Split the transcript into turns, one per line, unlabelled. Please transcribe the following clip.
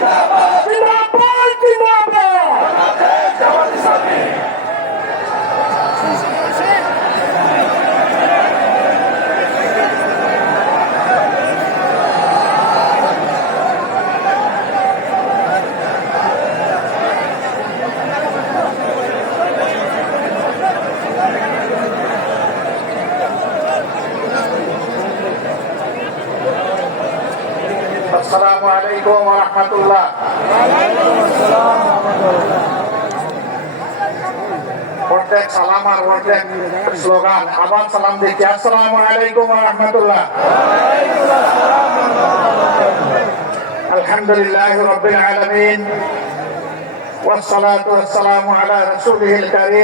Bravo!
আসসালামু আলাইকুম রহমতুল্লাহ অর্ধেক সালাম আর অর্ধেক স্লোগান আবার সালাম দিচ্ছি আসসালামু আলাইকুম রহমতুল্লাহ আলহামদুলিল্লাহ রবিল আলমিন والصلاة والسلام على رسوله الكريم